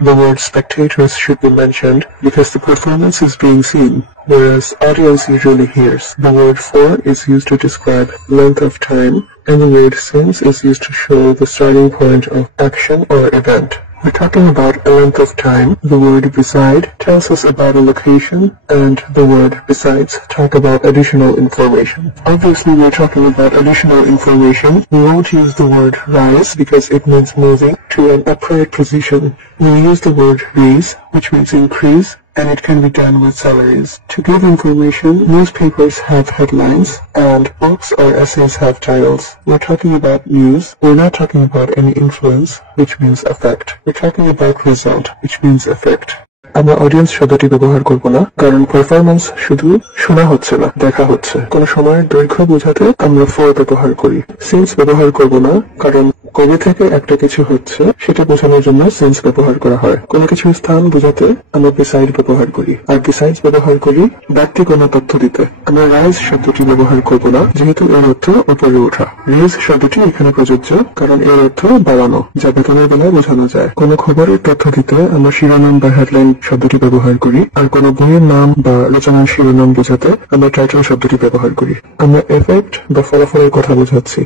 the word spectators should be mentioned because the performance is being seen, whereas audience usually hears. The word for is used to describe length of time, and the word since is used to show the starting point of action or event. We're talking about a length of time. The word beside tells us about a location, and the word besides talk about additional information. Obviously, we're talking about additional information. We won't use the word rise because it means moving to an upright position. We'll use the word raise, which means increase, and it can be done with salaries. To give information, newspapers have headlines, and books or essays have titles. We're talking about news. We're not talking about any influence, which means effect. We're talking about result, which means effect. আমরা অডিয়েন্স শব্দটি ব্যবহার করব না, কারণ পারফরম্যান্স শুধু শোনা হচ্ছে না, দেখা হচ্ছে। কোন সময়ের দৈর্ঘ্য বোঝাতে আমরা ফর ব্যবহার করি। সিন্স ব্যবহার করব না, কারণ কবে থেকে একটা কিছু হচ্ছে সেটা বোঝানোর জন্য সিন্স ব্যবহার করা হয়। কোনো কিছুর স্থান বোঝাতে আমরা বিসাইড ব্যবহার করি, আর বিসাইডস ব্যবহার করি ব্যক্তি কোনো তথ্য দিতে। আমরা রাইজ শব্দটি ব্যবহার করব না, যেহেতু এর অর্থ উপরে ওঠা। রেজ শব্দটি এখানে প্রযোজ্য, কারণ এর অর্থ বাড়ানো, যা বেতনের বেলায় বোঝানো যায়। কোনো খবরের তথ্য দিতে আমরা শিরোনাম বা হেডলাইন শব্দটি ব্যবহার করি, আর কোনো বইয়ের নাম বা রচনার শিরোনাম বোঝাতে আমরা টাইটেল শব্দটি ব্যবহার করি। আমরা এফেক্ট বা ফলাফলের কথা বোঝাচ্ছি।